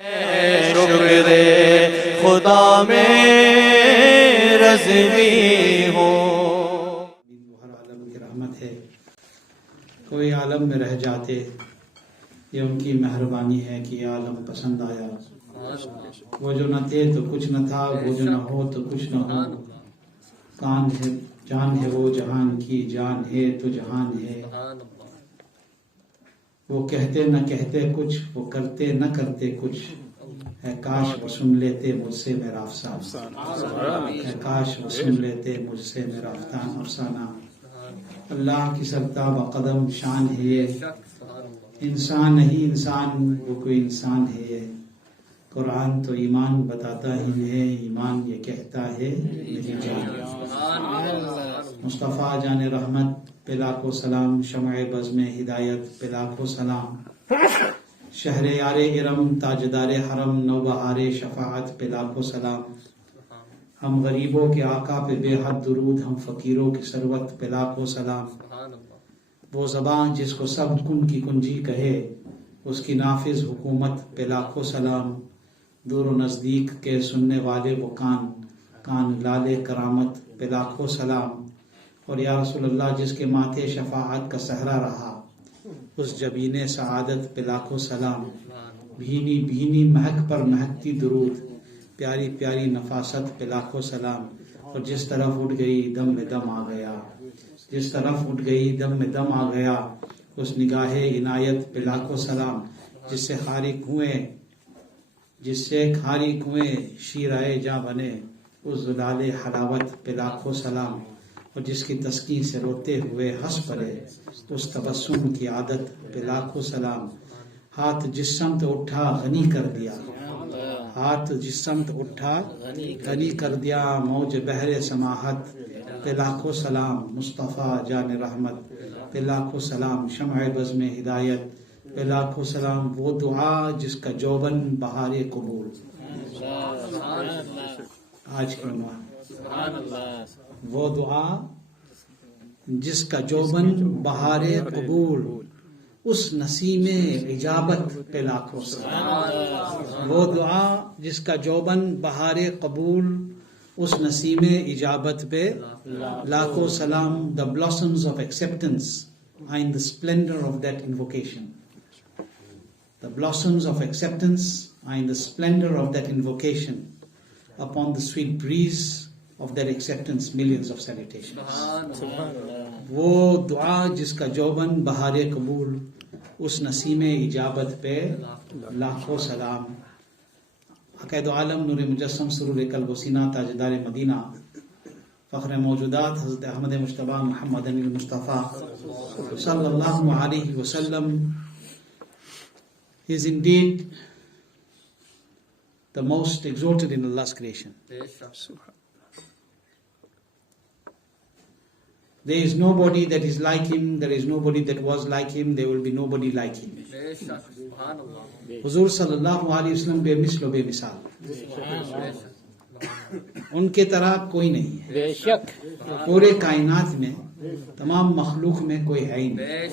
शुक्र खुदा में रज़वी हो। हर आलम की रहमत है, कोई आलम में रह जाते, ये उनकी मेहरबानी है कि ये आलम पसंद आया। वो जो न थे तो कुछ न था, वो जो न हो तो कुछ न हो। कान है जान है वो जहान की, जान है तो जहान है। वो कहते न कहते कुछ, वो करते न करते कुछ। है काश वो सुन लेते मुझसे मेरा अफसाना, है काश वो सुन लेते मुझसे मेरा अफसाना। अल्लाह की सरताब कदम शान है ये, इंसान नहीं इंसान वो कोई इंसान है ये। कुरान तो ईमान बताता ही है, ईमान ये कहता है मेरी जान। मुस्तफ़ा जान रहमत पे लाखों सलाम, शमए बज़्म हिदायत पे लाखों सलाम। शहरे यारे इरम ताजदारे हरम, नौबहारे शफाअत पे लाखों सलाम। हम गरीबों के आका पे बेहद दुरूद, हम फकीरों की सरवत पे लाखों सलाम। वो ज़बान जिसको सब कुन की कुंजी कहे, उसकी नाफिज हुकूमत पे लाखों सलाम। दूर व नज़दीक के सुनने वाले वो कान, कान लाले करामत पे लाखों सलाम। और या रसूलल्लाह जिसके माथे शफाअत का सहरा रहा, उस जबीने सआदत पे लाखों सलाम। भीनी भीनी महक पर महकती दुरूद, प्यारी प्यारी नफासत पे लाखों सलाम। और जिस तरफ उठ गई दम में दम आ गया, जिस तरफ उठ गई दम में दम आ गया, उस निगाहे इनायत पे लाखों सलाम। जिससे खारी कुएं शीराए जा बने, उस जुलाले हलावत पे लाखों सलाम। और जिसकी तस्कीन से रोते हुए हंस पड़े, उस तबस्सुम की आदत पे लाखों सलाम। हाथ जिस समत उठा गनी कर दिया, हाथ जिस समत उठा गनी कर दिया, मौज बहरे समाहत पे लाखों सलाम। मुस्तफ़ा जान रहमत पे लाखों सलाम, शमए बज़्म हिदायत पे लाखों सलाम। वो दुआ जिसका जौबन बहारे कबूल, आज की उन्वान। वो दुआ जिसका जौबन बहारे कबूल, उस नसीमे इजाबत पे लाखों सलाम। वो दुआ जिसका जौबन बहारे कबूल, उस नसीमे इजाबत पे लाखों सलाम। The blossoms of acceptance are in the splendor of that invocation. The blossoms of acceptance are in the splendor of that invocation. Upon the sweet breeze of that acceptance, millions of salutations. वो दुआ जिसका जौबन बहारे कबूल, उस नसीमे इजाबत पे लाखों सलाम। अक़ैद आलम नूर मुजस्सम सुरूर क़ल्ब व सीना, ताजदार मदीना, फ़ख्र मौजूदात हज़रत अहमद मुज्तबा मुहम्मद मुस्तफ़ा सल्लल्लाहु अलैहि वसल्लम is indeed the most exalted in Allah's creation. There is nobody that is like him, there is nobody that was like him, there will be nobody like him. हुज़ूर सल्लल्लाहु अलैहि वसल्लम बेमिसल व बेमिसाल, उनके तरह कोई नहीं है। बेशक पूरे कायनात में, तमाम मखलूक में कोई है ही नहीं,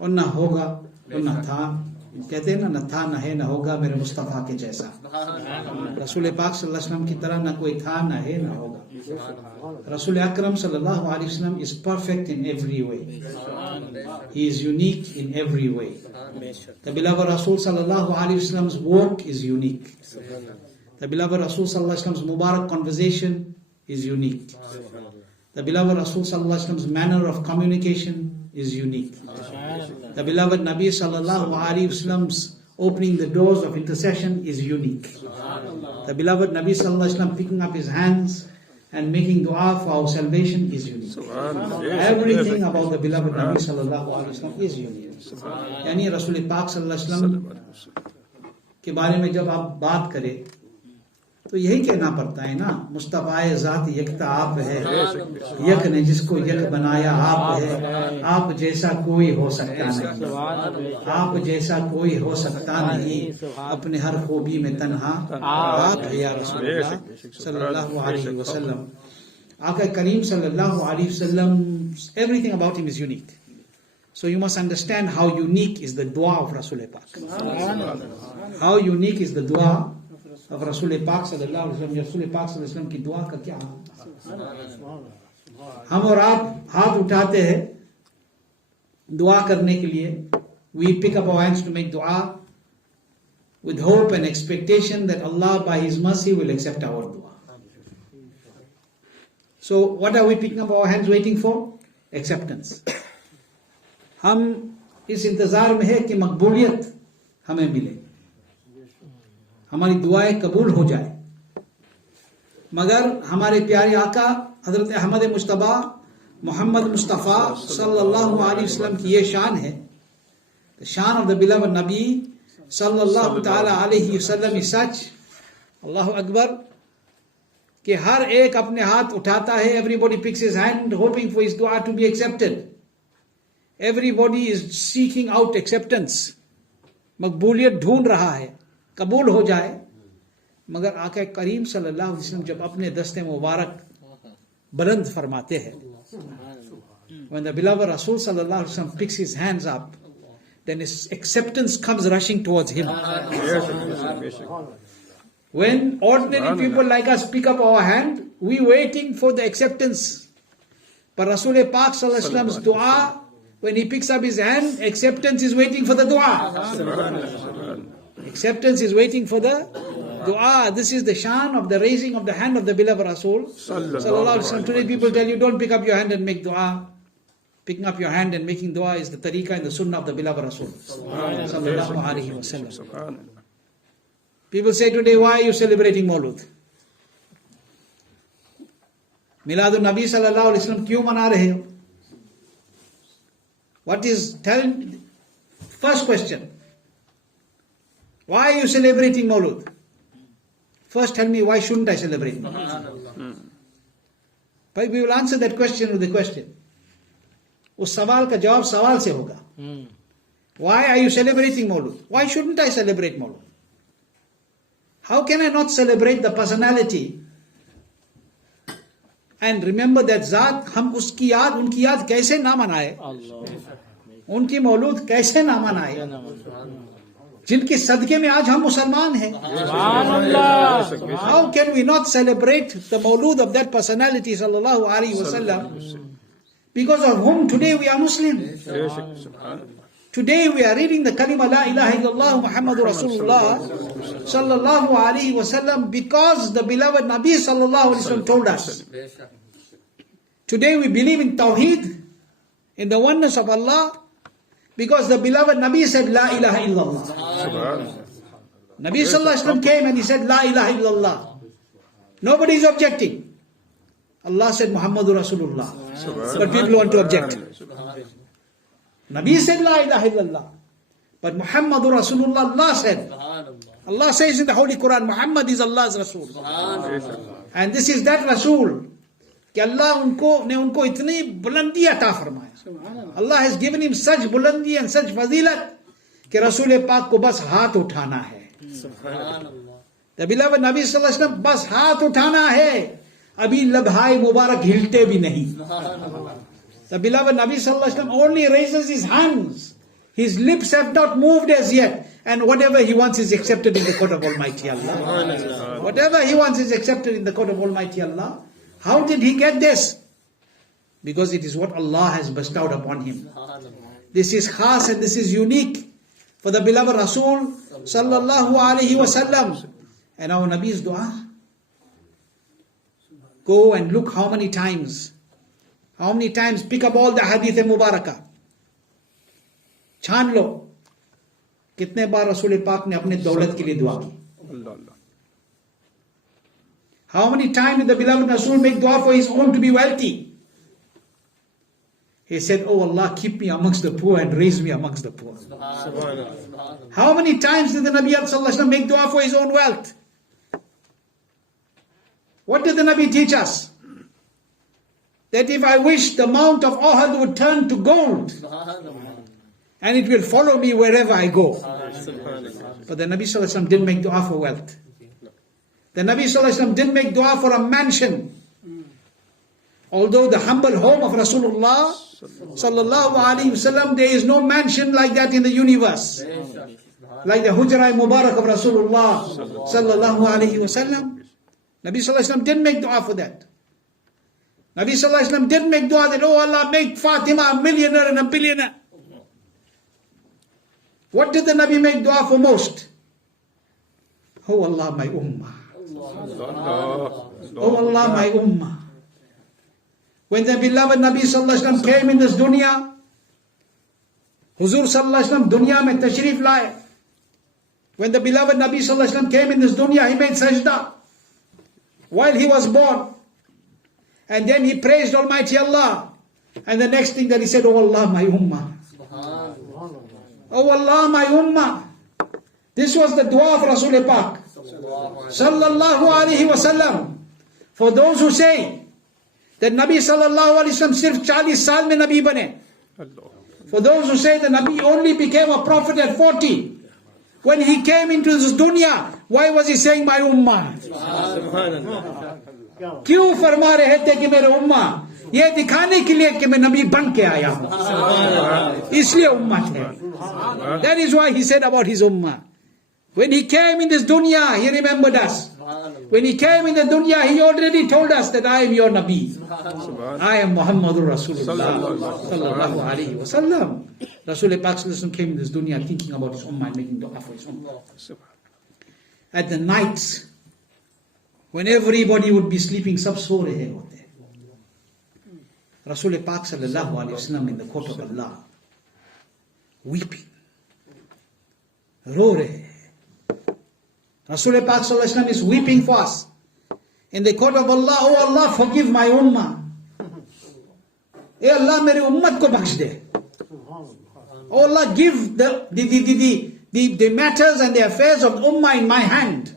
और न होगा और न था। कहते हैं ना, न था न है न होगा मेरे मुस्तफ़ा के जैसा। रसूल पाक सल्लल्लाहु अलैहि वसल्लम की तरह न कोई था, न है, न होगा। रसूल अकरम सल्लल्लाहु अलैहि वसल्लम is perfect in every way. He is unique in every way. The beloved Rasul sallallahu alaihi wasallam's walk is unique. The beloved Rasul sallallahu alaihi wasallam's Mubarak conversation is unique. The beloved Rasul sallallahu alaihi wasallam's manner of communication is unique. The beloved Nabi sallallahu alaihi wasallam's opening the doors of intercession is unique. The beloved Nabi sallallahu alaihi wasallam picking up his hands and making dua for our salvation is unique. Everything about the beloved Nabi sallallahu alaihi wasallam is unique. यानी रसूल पाक सल्लल्लाहु अलैहि वसल्लम के बारे में जब आप बात करें तो यही कहना पड़ता है ना, मुस्तफ़ाए ज़ात यकता आप है, यक ने जिसको यक बनाया आप है। आप जैसा कोई हो सकता नहीं, आप जैसा कोई हो सकता नहीं, अपने हर खूबी में तन्हा आप है या रसूलुल्लाह सल्लल्लाहु अलैहि वसल्लम। आका करीम सल्लल्लाहु अलैहि वसल्लम, everything about him is unique. So you must understand how unique is the dua of Rasul Pak. How unique is the dua of Rasul Pak sallallahu alaihi wasallam. Rasul Pak sallallahu alaihi wasallam की दुआ का क्या हाल? हम और आप हाथ उठाते हैं दुआ करने के लिए. We pick up our hands to make dua with hope and expectation that Allah by His mercy will accept our dua. So what are we picking up our hands waiting for? Acceptance. हम इस इंतजार में है कि मकबूलियत हमें मिले, हमारी दुआएं कबूल हो जाए. मगर हमारे प्यारे आका हजरत अहमद मुश्तबा मोहम्मद मुस्तफ़ा सल्लल्लाहु अलैहि वसल्लम की ये शान है. The शान of the beloved Nabi sallallahu ta'ala alayhi wasallam is such, Allahu Akbar, कि हर एक अपने हाथ उठाता है. Everybody picks his hand hoping for his dua to be accepted. Everybody is seeking out acceptance. मकबूलियत ढूंढ रहा है, कबूल हो जाए. मगर आका करीम सल्लल्लाहु अलैहि वसल्लम जब अपने दस्ते मुबारक बुलंद फरमाते हैं, when the beloved Rasul sallallahu alaihi wasallam picks his hands up, then his acceptance comes rushing towards him. When ordinary people like us pick up our hand, we waiting for the acceptance. But Rasul Pak sallallahu alaihi wasallam's dua, when he picks up his hand, acceptance is waiting for the dua. Acceptance is waiting for the dua. This is the shan of the raising of the hand of the beloved Rasul sallallahu alaihi wasallam. Today people tell you, don't pick up your hand and make dua. Picking up your hand and making dua is the tariqah and the sunnah of the beloved Rasul sallallahu alaihi wasallam. People say today, why are you celebrating Moulood? Miladun Nabi sallallahu alaihi wasallam क्यों मना रहे हो? What is, first question, why are you celebrating Moulood? First tell me, why shouldn't I celebrate Moulood? But we will answer that question with a question. उस सवाल का जवाब सवाल से होगा. Why are you celebrating Moulood? Why shouldn't I celebrate Moulood? How can I not celebrate the personality and remember that Zat? हम उसकी याद, उनकी याद कैसे ना मनाए, उनकी मौलूद कैसे ना मनाए, जिनके सदके में आज हम मुसलमान हैं. How can we not celebrate the mawlud of that personality sallallahu alaihi wasallam, because of whom today we are Muslim? Today we are reading the kalima la ilaha illallah Muhammadur Rasulullah sallallahu alaihi wasallam because the beloved Nabi sallallahu alaihi wasallam told us. Today we believe in Tawheed, in the oneness of Allah, because the beloved Nabi said la ilaha illallah. Nabi sallallahu alaihi wasallam came and he said la ilaha illallah. Nobody is objecting. Allah said Muhammadur Rasulullah. But people want to object. Nabi said la ilaha illallah, but Muhammadur Rasulullah, Allah said. Allah says in the Holy Quran, Muhammad is Allah's Rasul. And this is that Rasul कि अल्लाह ने उनको इतनी बुलंदी अता फरमाया. Allah has given him such बुलंदी and such फजीलत कि रसूल पाक को बस हाथ उठाना है. The beloved Nabi sallallahu alaihi wasallam बस हाथ उठाना है, अभी लबहाए मुबारक हिलते भी नहीं. The beloved Nabi sallallahu alaihi wasallam only raises his hands. His lips have not moved as yet. And whatever he wants is accepted in the court of Almighty Allah. Whatever he wants is accepted in the court of Almighty Allah. How did he get this? Because it is what Allah has bestowed upon him. This is khas and this is unique for the beloved Rasul sallallahu alaihi wasallam. And our Nabi's dua. Go and look how many times pick up all the hadith mubarakah. छान लो कितने बार रसूल पाक ने अपने दौलत के लिए दुआ की. How many times did the beloved Rasul make dua for his own to be wealthy? He said, oh Allah, keep me amongst the poor and raise me amongst the poor. How many times did the Nabi sallallahu alaihi wasallam make dua for his own wealth? What did the Nabi teach us? That if I wish, the mount of Uhud would turn to gold. And it will follow me wherever I go. But the Nabi sallallahu alaihi wasallam didn't make dua for wealth. The Nabi sallallahu alaihi wasallam didn't make dua for a mansion. Although the humble home of Rasulullah sallallahu alaihi wasallam, there is no mansion like that in the universe. Like the Hujra Mubarak of Rasulullah sallallahu alaihi wasallam. Nabi sallallahu alaihi wasallam didn't make dua for that. Nabi sallallahu alaihi wasallam didn't make dua that, oh Allah, make Fatima a millionaire and a billionaire. What did the Nabi make dua for most? Oh Allah, my ummah. Oh Allah, my ummah. When the beloved Nabi sallallahu alaihi wasallam came in this dunya, Huzur sallallahu alaihi wasallam dunya mein tashrif laaye. When the beloved Nabi sallallahu alaihi wasallam came in this dunya, he made sajda while he was born. And then he praised Almighty Allah. And the next thing that he said, oh Allah, my ummah. Oh Allah, my ummah. This was the dua of Rasul Pak sallallahu alaihi wasallam. For those who say that Nabi sallallahu alaihi wasallam sirf 40 saal mein Nabi bane. For those who say that Nabi only became a prophet at 40. When he came into this dunya, why was he saying my ummah? क्यों फरमा रहे थे कि मेरे उम्मा, ये दिखाने के लिए कि मैं नबी बन के आया हूं, इसलिए उम्मत है. That is why he said about his ummah. When he came in this dunya, he remembered us. When he came in the dunya, he already told us that I am your Nabi. I am Muhammadur Rasulullah sallallahu alaihi wasallam. Rasul Pak came in this dunya thinking about his ummah and making dua for his ummah. At the nights, when everybody would be sleeping, sab so rahe hote. Rasul Pak sallallahu alaihi wasallam in the court of Allah, weeping, ro rahe. Rasul Pak sallallahu alaihi wasallam is weeping for us in the court of Allah. Oh Allah, forgive my ummah. Eh Allah, mere ummat ko bakhsh de. Oh Allah, give the matters and the affairs of ummah in my hand.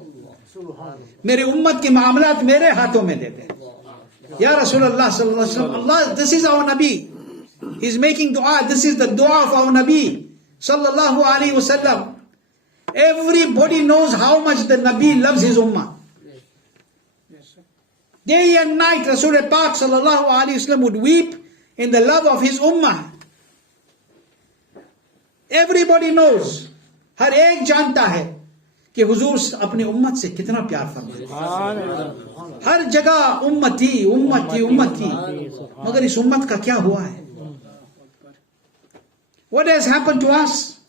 Mere ummat ki maamlat mere haathon mein de de. Ya Rasulullah sallallahu alaihi wasallam, Allah, this is our Nabi. He's making dua. This is the dua of our Nabi sallallahu alaihi wasallam. Everybody knows how much the Nabi loves his ummah. Day and night, Rasul Pak sallallahu alaihi wasallam would weep in the love of his ummah. Everybody knows, हर एक जानता है कि हुजूर अपनी उम्मत से कितना प्यार फरमाते हैं. हर जगह उम्मती उम्मती उम्मती, मगर इस उम्मत का क्या हुआ है? What has happened to us?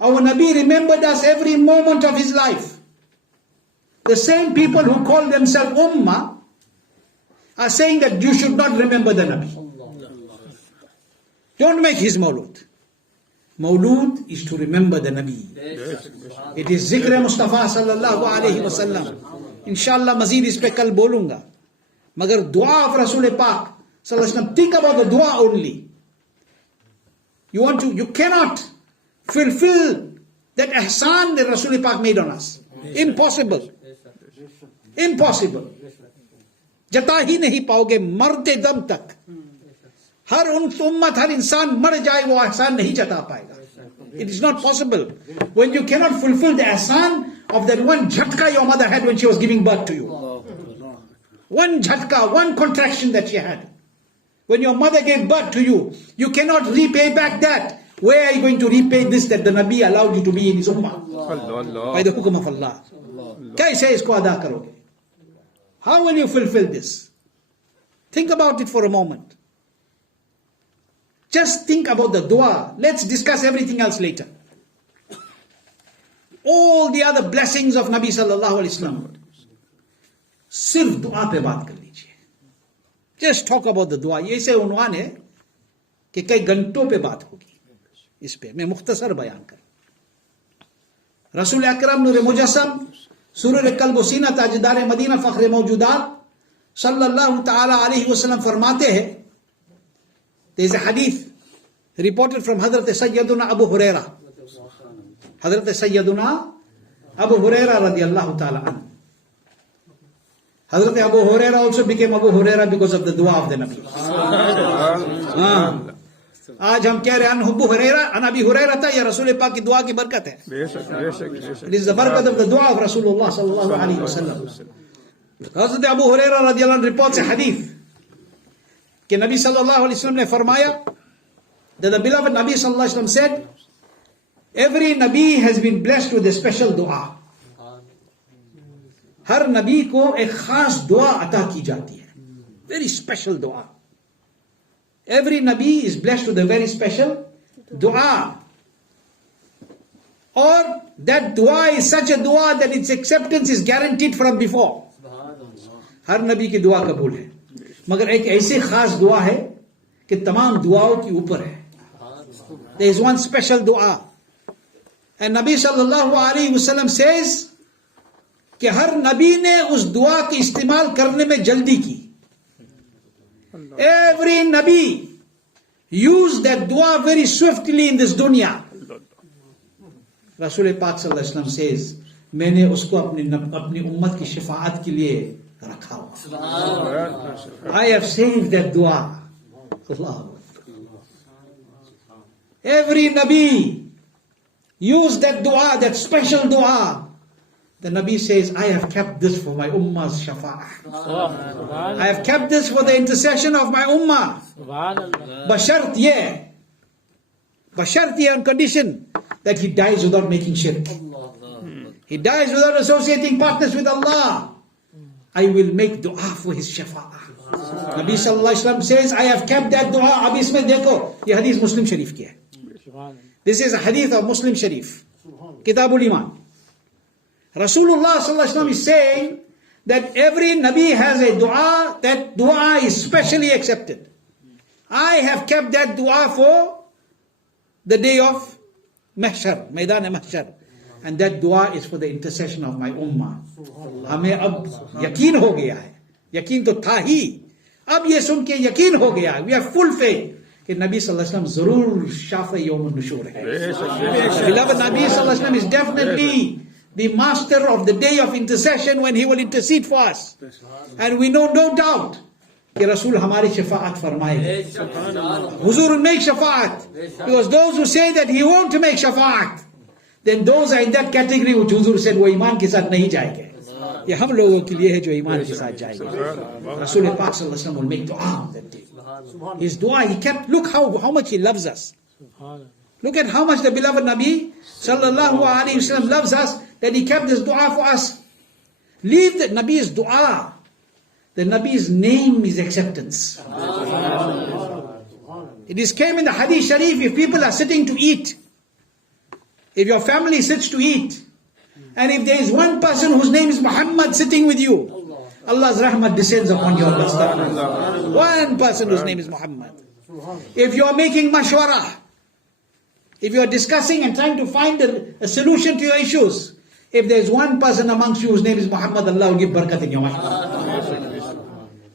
Our Nabi remembered us every moment of his life. The same people who call themselves Ummah are saying that you should not remember the Nabi. Don't make his Moulood. Moulood is to remember the Nabi. It is Zikr Mustafa sallallahu alayhi wa sallam. Inshallah mazid is pe kal bolunga. Magar dua of Rasul Pak sallallahu alayhi wa sallam, think about the dua only. You cannot fulfill that ihsan that Rasul Pak made on us. Impossible. Impossible. जता ही नहीं पाओगे मरते दम तक. हर उम्मत, हर इंसान मर जाए वो एहसान नहीं जता पाएगा. It is not possible. When you cannot fulfill the ihsan of that one jhatka your mother had when she was giving birth to you. One jhatka, one contraction that she had. When your mother gave birth to you, you cannot repay back that. Where are you going to repay this that the Nabi allowed you to be in his ummah? By the hukum of Allah. Kaise isko ada karoge? How will you fulfill this? Think about it for a moment. Just think about the dua. Let's discuss everything else later. All the other blessings of Nabi sallallahu alaihi wasallam. Sirf dua pe baat kar lijiye. Just talk about the dua. ये से उन्वान है कि कई घंटों पे बात होगी इस पे. मैं मुख्तसर बयान कर. रसूल अकरम नूर मुजस्सम सुरूर कल्ब व सीना ताजदार मदीना फख्र मौजूदात सल्लल्लाहु ताला अलैहि वसल्लम फरमाते हैं. There is a hadith reported from Hazrat Sayyiduna Abu Huraira. Hazrat Sayyiduna Abu Huraira radiyallahu ta'ala anhu. Hazrat Abu Huraira also became Abu Huraira because of the dua of the Nabi. आज हम कह रहे हैं अनहुब्बु हुरैरा अन अबी हुरैरा था, या रसूल पाक की दुआ की बरकत है. It is the barakah of the dua of Rasulullah sallallahu alaihi wasallam. Hazrat Abu Hurairah radiallahu anh reports a hadith कि नबी सल्लल्लाहु अलैहि वसल्लम ने फरमाया that the beloved Nabi sallallahu alaihi wasallam said, every Nabi has been blessed with a special dua. हर नबी को एक खास दुआ अता की जाती है, very special dua. Every Nabi is blessed with a very special dua. Or that dua is such a dua that its acceptance is guaranteed from before. हर नबी की दुआ कबूल है, मगर एक ऐसी खास दुआ है कि तमाम दुआओं की ऊपर है. There is one special dua. And Nabi sallallahu alaihi wasallam says कि हर नबी ने उस दुआ की इस्तेमाल करने में जल्दी की. Every Nabi used that dua very swiftly in this dunya. Rasul Pak sallallahu alaihi wasallam says, मैंने उसको अपनी उम्मत की शिफाअत के लिए रखा हुआ. I have saved that dua. Allah. Every Nabi used that dua, that special dua. The Nabi says, I have kept this for my ummah's shafa'ah. I have kept this for the intercession of my ummah. Bashart ye on condition that he dies without making shirk. He dies without associating partners with Allah. I will make dua for his shafa'ah. Nabi sallallahu alaihi wasallam says, I have kept that dua. Ab isme dekho, ye hadith Muslim Sharif ki hai. This is a hadith of Muslim Sharif, Kitabul Iman. Rasulullah sallallahu alaihi wasallam is saying that every Nabi has a dua, that dua is specially accepted. I have kept that dua for the day of Mahshar, Maidan Mahshar. And that dua is for the intercession of my ummah. हमें अब यकीन हो गया है, यकीन तो था ही, अब ये सुन के यकीन हो गया है. We have full faith कि नबी सल्लल्लाहु अलैहि वसल्लम जरूर शाफ़ यौम नुशूर है. Beloved Nabi sallallahu alaihi wasallam is definitely the master of the day of intercession when he will intercede for us. And we know no doubt कि रसूल हमारी शफाअत फरमाएगा. Huzur will make shafa'at. Because those who say that he won't make shafa'at, then those are in that category which Huzur said वो ईमान के साथ नहीं जाएंगे. ये हम लोगों के लिए है जो ईमान के साथ जाएंगे. Rasul Pak sallallahu alaihi wasallam will make dua on that day. His dua he kept. Look how much he loves us. Look at how much the beloved Nabi sallallahu alaihi wasallam loves us, that he kept this dua for us. Leave the Nabi's dua. The Nabi's name is acceptance. It is came in the Hadith Sharif, if people are sitting to eat, if your family sits to eat, and if there is one person whose name is Muhammad sitting with you, Allah's rahmat descends upon your master. One person whose name is Muhammad. If you are making mashwara, if you are discussing and trying to find a solution to your issues, if there is one person amongst you whose name is Muhammad, Allah will give barakat in your mashwara.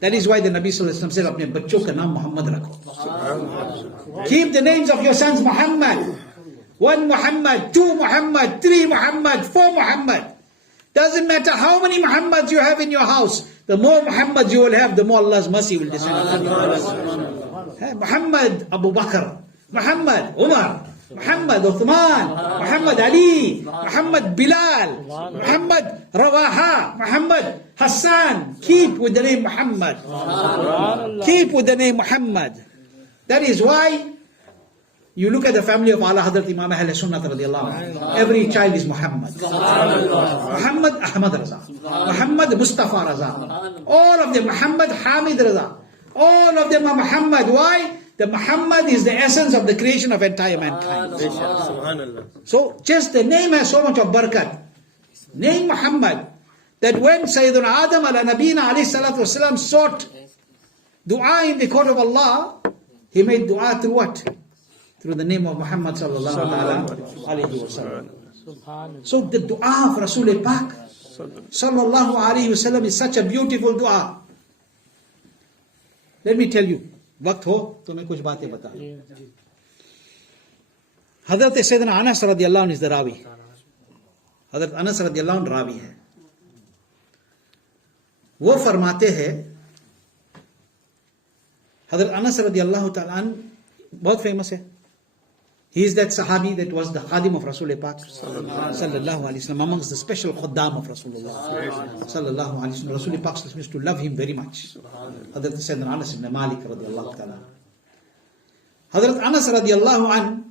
That is why the Nabi sallallahu alaihi wasallam said, "Apne bachon ka naam Muhammad rakho." Keep the names of your sons Muhammad. 1 Muhammad, 2 Muhammad, 3 Muhammad, 4 Muhammad. Doesn't matter how many Muhammads you have in your house. The more Muhammads you will have, the more Allah's mercy will descend upon you. Muhammad Abu Bakr, Muhammad Umar, Muhammad Uthman, Muhammad Ali, Muhammad Bilal, Muhammad Rawaha, Muhammad Hassan. Keep with the name Muhammad. Keep with the name Muhammad. That is why you look at the family of Allah Hazrat Imam Ahl Sunnah radiallahu anhu. Every child is Muhammad. Muhammad Ahmad Raza, Muhammad Mustafa Raza. All of them, Muhammad Hamid Raza. All of them are Muhammad. Why? The Muhammad is the essence of the creation of entire mankind. So just the name has so much of barakat. Name Muhammad. That when Sayyidina Adam ala Nabina alayhi salatu wasalam sought dua in the court of Allah, he made dua through what? Through the name of Muhammad sallallahu alayhi wasallam. So the dua of Rasul Pak sallallahu alayhi wasallam is such a beautiful dua. Let me tell you. वक्त हो तो मैं कुछ बातें बता. हजरत सैयदना अनस रदियल्लाहु अन्हु is the Ravi. हजरत अनस रदियल्लाहु अन्हु रावी है. वो फरमाते हैं, हजरत अनस रदियल्लाहु ताला अन्हु बहुत फेमस है. He is that Sahabi that was the Khadim of Rasul Pak Sallallahu Alaihi Wasallam, amongst the special Khuddam of Rasulullah Sallallahu Alaihi Wasallam. Rasul Pak used to love him very much. Hazrat Sayyidina Anas ibn Malik radiallahu ta'ala. Hazrat Anas radiallahu an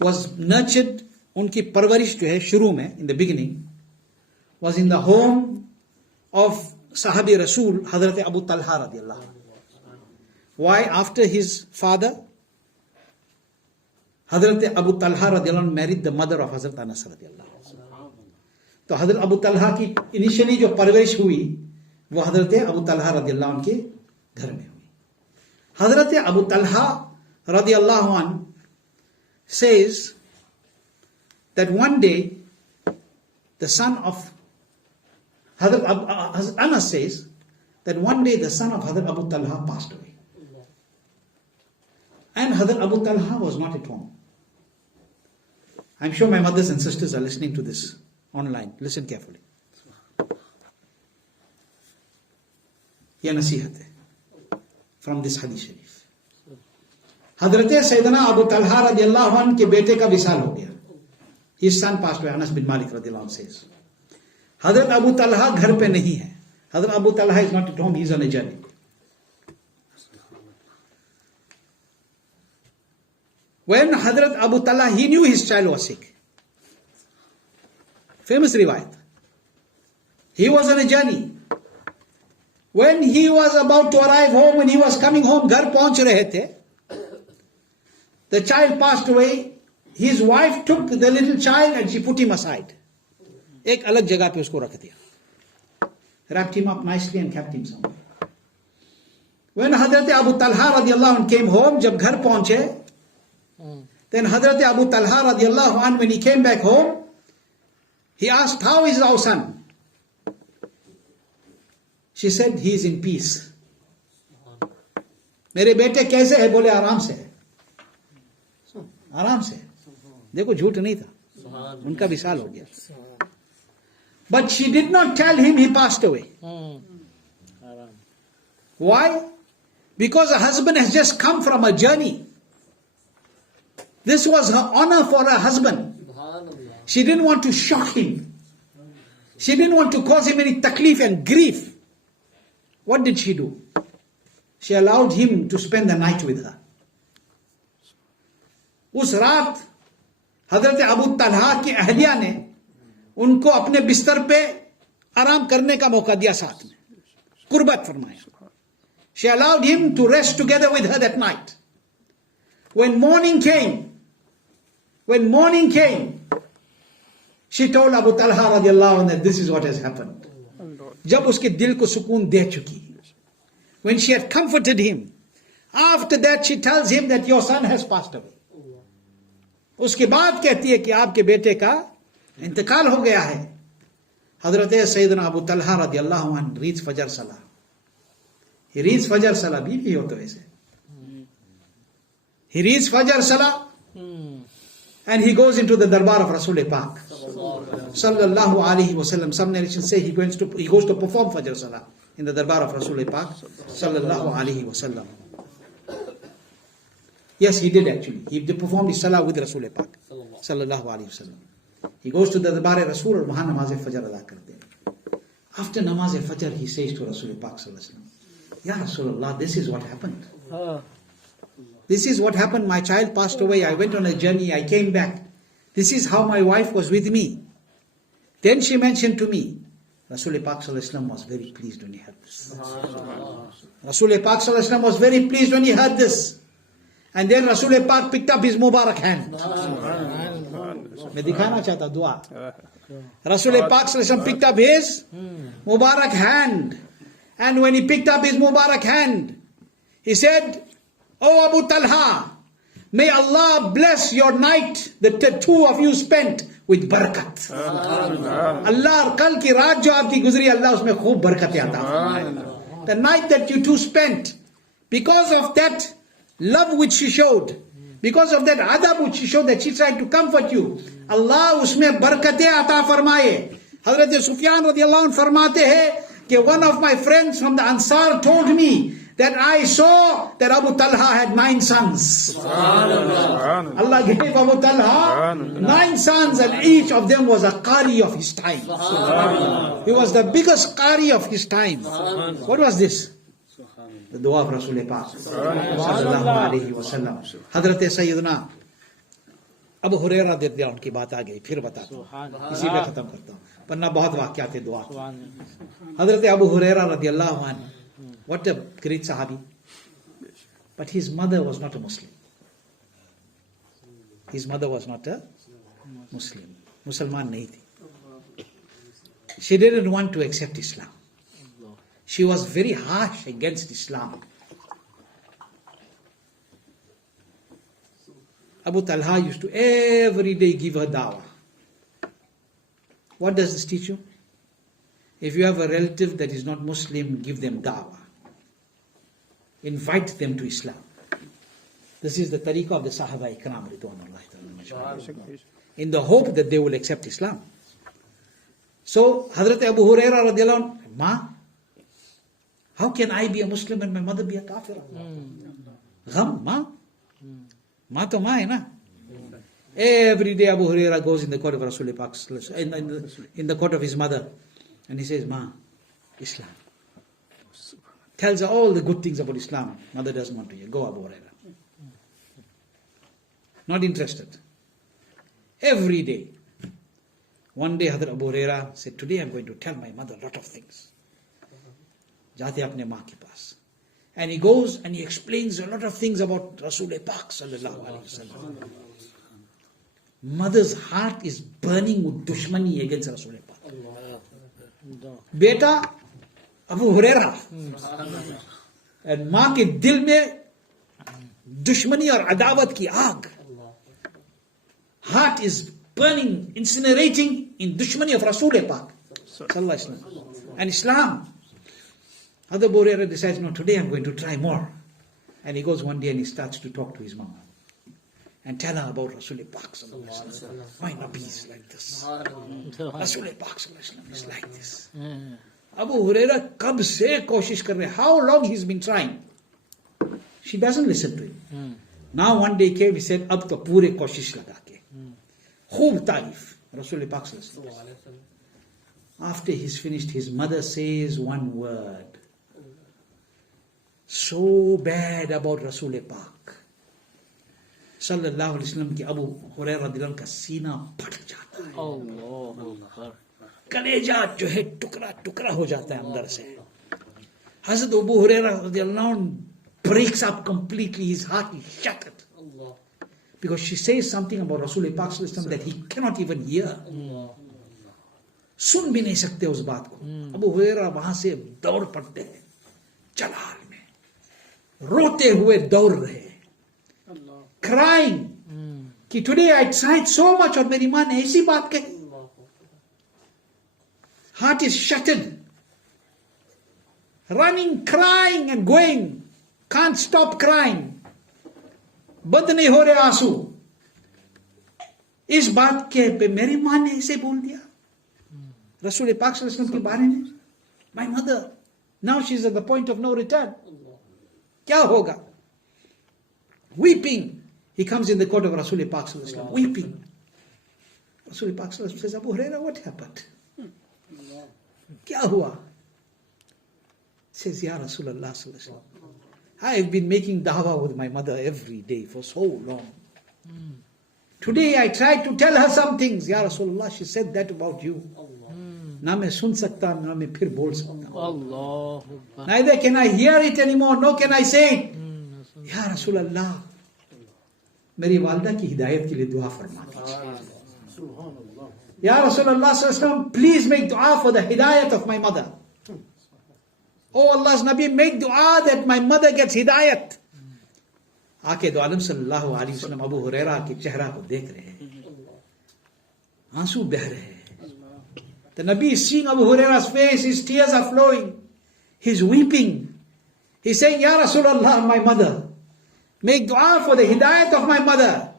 was nurtured, unki parvarish jo hai, shuru mein, in the beginning, was in the home of Sahabi Rasul, Hazrat Abu Talha radiallahu an. Why? After his father, Hazrat Abu Talha radiallahu an married the mother of Hazrat Anas radiallahu an. तो Hazrat Abu Talha की initially जो परवरिश हुई वो Hazrat Abu Talha radiallahu an के घर में हुई. Hazrat Abu Talha radiallahu an says that one day the son of Hazrat Anas says that one day the son of Hazrat Abu Talha passed away. And Hazrat Abu Talha was not at home. I'm sure my mothers and sisters are listening to this online. Listen carefully. Ye nasihat hai from this hadith sharif. Hazrat Sayyidina Abu Talha radiallahu anh ke bete ka visal ho gaya. His son passed away. Anas bin Malik radiallahu anh says. Hazrat Abu Talha ghar pe nahi hai. Hazrat Abu Talha is not at home. He is on a journey. When Hazrat Abu Talha, he knew his child was sick. Famous riwayat. He was on a journey. When he was about to arrive home, when he was coming home, ghar pahunch rahe the, the child passed away. His wife took the little child and she put him aside. Ek alag jagah pe usko rakh diya. Wrapped him up nicely and kept him somewhere. When Hazrat Abu Talha radiallahu anh came home, jab ghar pahunche, then Hazrat Abu Talha radiallahu anh, when he came back home, he asked, how is our son? She said, he is in peace. मेरे बेटे कैसे है? बोले आराम से है. आराम से. देखो झूठ नहीं था. उनका विशाल हो गया. But she did not tell him he passed away. Why? Because her husband has just come from a journey. This was her honor for her husband. She didn't want to shock him. She didn't want to cause him any taklif and grief. What did she do? She allowed him to spend the night with her. उस रात हजरत अबू तलहा की अहलिया ने उनको अपने बिस्तर पे आराम करने का मौका दिया साथ में. कुर्बत फरमाया. She allowed him to rest together with her that night. When morning came, she told Abu Talha radiallahu anh that this is what has happened. जब उसके दिल को सुकून दे चुकी, when she had comforted him, after that she tells him that your son has passed away. उसके बाद कहती है कि आपके बेटे का इंतकाल हो गया है. हजरत सैयदना अबू तलहा रदियल्लाहु अन्हु reads फजर सला. He reads फजर सला. बीवी हो तो ऐसे. He reads फजर सला and he goes into the darbar of Rasul Pak sallallahu alaihi wasallam. Some narrations say he goes to perform fajr salah in the darbar of Rasul Pak sallallahu alaihi wasallam. Yes, he did actually. He performed his salah with Rasul Pak sallallahu alaihi wasallam. He goes to the darbar of Rasul and wahan namaz fajr ada karte. After namaz fajr, he says to Rasul Pak sallallahu alaihi wasallam, Ya Rasulullah, this is what happened. This is what happened. My child passed away. I went on a journey. I came back. This is how my wife was with me. Then she mentioned to me. Rasul Pak sallallahu alaihi wasallam was very pleased when he heard this. Rasul Pak sallallahu alaihi wasallam was very pleased when he heard this. And then Rasul Pak picked up his Mubarak hand. मैं दिखाना चाहता दुआ. Rasul Pak sallallahu alaihi wasallam picked up his Mubarak hand. And when he picked up his Mubarak hand, he said, Oh Abu Talha, may Allah bless your night that the two of you spent with barakat. Allah, kal ki raat jo aapki guzri, Allah usme khoob barakat aata farmaye. The night that you two spent, because of that love which she showed, because of that adab which she showed, that she tried to comfort you, Allah usme barakate aata farmaye. Hazrat Sufyan radiallahu anh farmate hai कि one of my friends from the Ansar told me that I saw that Abu Talha had 9 sons. Allah gave Abu Talha 9 sons, and each of them was a Qari of his time. He was the biggest Qari of his time. What was this? The dua of Rasul Pak sallallahu alayhi wa sallam. Hazrat Sayyidina Abu Huraira रज़ियल्लाहु की बात आ गई, फिर बताता हूँ, इसी पे खत्म करता हूँ, वरना बहुत वाक़यात है दुआ। हज़रत अबू हुरैरा रज़ियल्लाहु अन्हु, what a great Sahabi, but his mother was not a Muslim. His mother was not a Muslim. Musliman nahi thi. She didn't want to accept Islam. She was very harsh against Islam. Abu Talha used to every day give her dawah. What does this teach you? If you have a relative that is not Muslim, give them dawah. Invite them to Islam. This is the tariqah of the Sahaba Ikram ridwanullahi, in the hope that they will accept Islam. So Hazrat Abu Huraira radiallahu anhu, Ma, how can I be a Muslim and my mother be a kafir? Gham, Ma? Ma to ma hai na. Every day Abu Huraira goes in the court of Rasul Pak, in the court of his mother, and he says, Ma, Islam. Tells her all the good things about Islam. Mother doesn't want to hear. Go, Abu Huraira. Not interested. Every day. One day Hazrat Abu Huraira said, today I'm going to tell my mother a lot of things. Jaate apne maa ke paas. And he goes and he explains a lot of things about Rasul Pak sallallahu alaihi wasallam. Mother's heart is burning with dushmani against Rasul Pak. Beta Abu Huraira. And माँ के दिल में दुश्मनी और अदावत की आग. Heart is burning, incinerating in dushmani of Rasul Pak sallallahu alaihi wasallam and Islam. Hazrat Abu Huraira decides, no, today I'm going to try more. And he goes one day and he starts to talk to his mama and tell her about Rasul Pak sallallahu alaihi wasallam. Why Nabi is like this? Rasul Pak sallallahu alaihi wasallam is like this. Abu Huraira kab se koshish kar rahe. How long he's been trying? She doesn't listen to him. Now one day came, he said, ab to pure koshish laga ke. Khoob tarif. Rasul Pak sallallahu alaihi wasallam. After he's finished, his mother says one word. So bad about Rasul Pak sallallahu alaihi wasallam ki Abu Huraira radiallahu ka सीना फट जाता है. कलेजा जो है टुकड़ा टुकड़ा हो जाता है अंदर से. Hazrat Abu Huraira radiallahu anhu breaks up completely. His heart is shattered because she says something about Rasul Pak sallallahu alaihi wasallam that he cannot even hear. सुन भी नहीं सकते उस बात को. अबू हुरैरा वहां से दौड़ पड़ते हैं चलाल में, रोते हुए दौड़ रहे, crying कि today I tried so much और मेरी माँ ने ऐसी बात कही. Heart is shattered, running, crying and going, can't stop crying. बंद नहीं हो रहे आंसू. इस बात के पे मेरी माँ ने ऐसे बोल दिया Rasul Pak sallallahu alaihi wasallam ke bare mein. My mother, now she's at the point of no return. Kya hoga? Weeping. He comes in the court of Rasul Pak sallallahu alaihi wasallam, weeping. Rasul Pak sallallahu alaihi wasallam says, Abu Huraira, what happened? Kya hua? Says, Ya Rasulullah sallallahu alaihi wasallam, I have been making dawah with my mother every day for so long. Today I tried to tell her some things. Ya Rasulullah, she said that about you. ना मैं सुन सकता, ना मैं फिर बोल सकता. Neither can I hear it anymore, nor can I say it. Ya Rasulullah, मेरी वालदा की हिदायत के लिए दुआ फरमा दीजिए. Ya Rasulullah sallallahu alaihi wasallam, please make dua for the hidayat of my mother. Oh Allah's Nabi, make dua that my mother gets hidayat. आके दो आलम सल्लल्लाहु अलैहि वसल्लम अबू हुरैरा के चेहरा को देख रहे हैं, आंसू बह रहे हैं. The Nabi is seeing Abu Huraira's face, his tears are flowing, he's weeping. He's saying, Ya Rasulullah, my mother, make dua for the hidayat of my mother.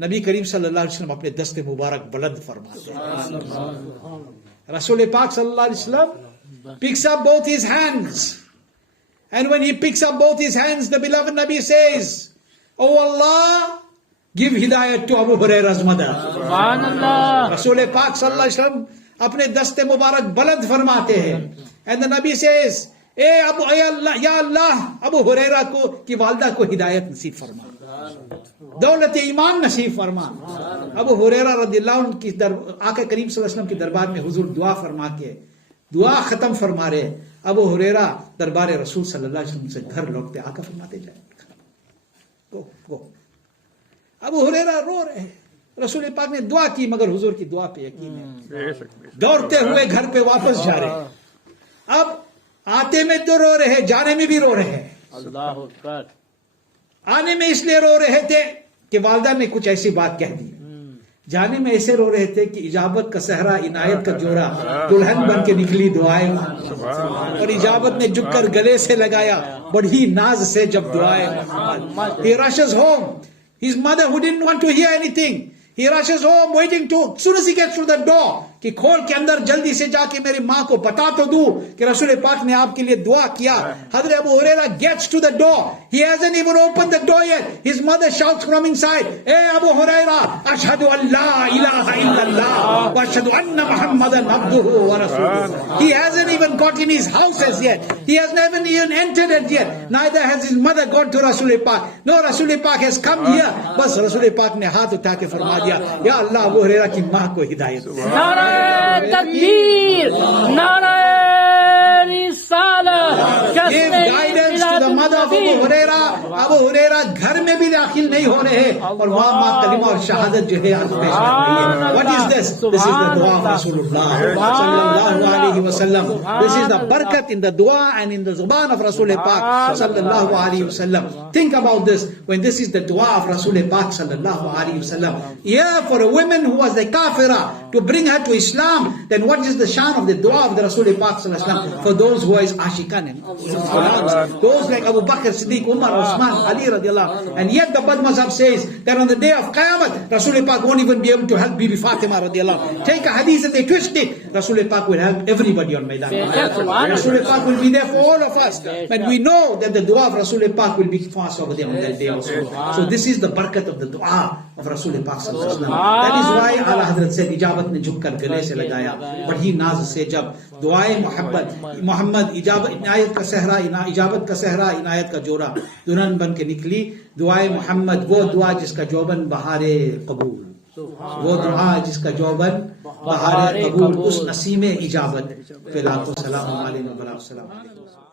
Nabi Kareem sallallahu alaihi wasallam apne daste mubarak buland farmate hain. Rasul Pak sallallahu alaihi wasallam picks up both his hands And when he picks up both his hands, the beloved Nabi says, "Oh Allah, give hidayat to Abu Huraira's mother." Subhanallah. Rasul Pak sallallahu alaihi wasallam अपने दस्ते मुबारक बुलंद फरमाते हैं. And the Nabi says, Ya Allah, Abu Huraira को की वालदा को हिदायत नसीब फरमा, दौलत ईमान नसीब फरमा. अबू हुरैरा रदियल्लाहु अन्हु की आका करीम सल्लल्लाहु अलैहि वसल्लम के दरबार में हुजूर दुआ फरमा के दुआ खत्म फरमा रहे. अबू हुरैरा दरबार रसूल सल्लल्लाहु अलैहि वसल्लम से घर लौटते आका फरमाते जाए, गो. अबू हुरैरा रो रहे, रसूल पाक ने दुआ की मगर हुजूर की दुआ पे यकीन है. दौड़ते हुए घर पे वापस जा रहे. अब आते में तो रो रहे, जाने में भी रो रहे. अल्लाह अकबर. आने में इसलिए रो रहे थे कि वालदा ने कुछ ऐसी बात कह दी. जाने में ऐसे रो रहे थे कि इजाबत का सहरा, इनायत का जोड़ा दुल्हन बन के निकली दुआएं, और इजाबत ने झुककर गले से लगाया बड़ी नाज से जब दुआएं. He rushes home. His mother, who didn't want to hear anything, he rushes home waiting to, as soon as he gets to the door, कि खोल के अंदर जल्दी से जाके मेरी माँ को बता तो दूं कि रसूल पाक ने आपके लिए दुआ किया. हजरत Abu Huraira gets to the door. He hasn't even opened the door yet. His mother shouts from inside, "Hey Abu Huraira, ashhadu an la ilaha illallah wa ashhadu anna Muhammadan abduhu wa rasuluhu." He hasn't even got in his house as yet. He has never even entered it yet. Neither has his mother gone to Rasul Pak. No, Rasul Pak has come here. बस रसूल पाक ने हाथ उठा के फरमा दिया, या अल्लाह अबू हुरैरा की माँ को हिदायत दे. तकबीर, नारे रिसालत. Give guidance to the mother of Abu Huraira. Abu Huraira घर में भी दाखिल नहीं हो रहे और वहाँ माँ कलिमा और शहादत जो है आज पेश कर रही है. What is this? This is the dua of Rasulullah sallallahu alaihi wasallam. This is the barakat in the dua and in the zuban of Rasul Pak sallallahu alaihi wasallam. Think about this. When this is the dua of Rasul Pak sallallahu alaihi wasallam, yeah, for a woman who was a kafira, to bring her to Islam, then what is the shan of the dua of the Rasul Pak sallallahu alaihi wasallam for those who is ashikan, those like Abu Bakr, Siddiq, Umar, Osman, Ali radiallahu. And yet the Bad Mazhab says that on the day of Qiyamah, Rasul Pak won't even be able to help Bibi Fatima radiallahu. Take a hadith and they twist it. Rasul Pak will help everybody on Maidan. Rasul Pak will be there for all of us. But we know that the dua of Rasul Pak will be fast over there on that day also. So this is the barakat of the dua of Rasul Pak sallallahu alaihi wasallam. That is why Ala Hazrat said, इजाबत ने झुककर गले से लगाया बड़ी नाज से जब दुआए मोहम्मद इनायत का सहरा, इजाबत का सहरा, इनायत का जोड़ा दुल्हन बन के निकली. दुआए मोहम्मद, वो दुआ जिसका जौबन बहारे कबूल, वो दुआ जिसका जौबन बहारे कबूल, उस नसीमे इजाबत पे लाखों सलाम अलैहि व सलाम.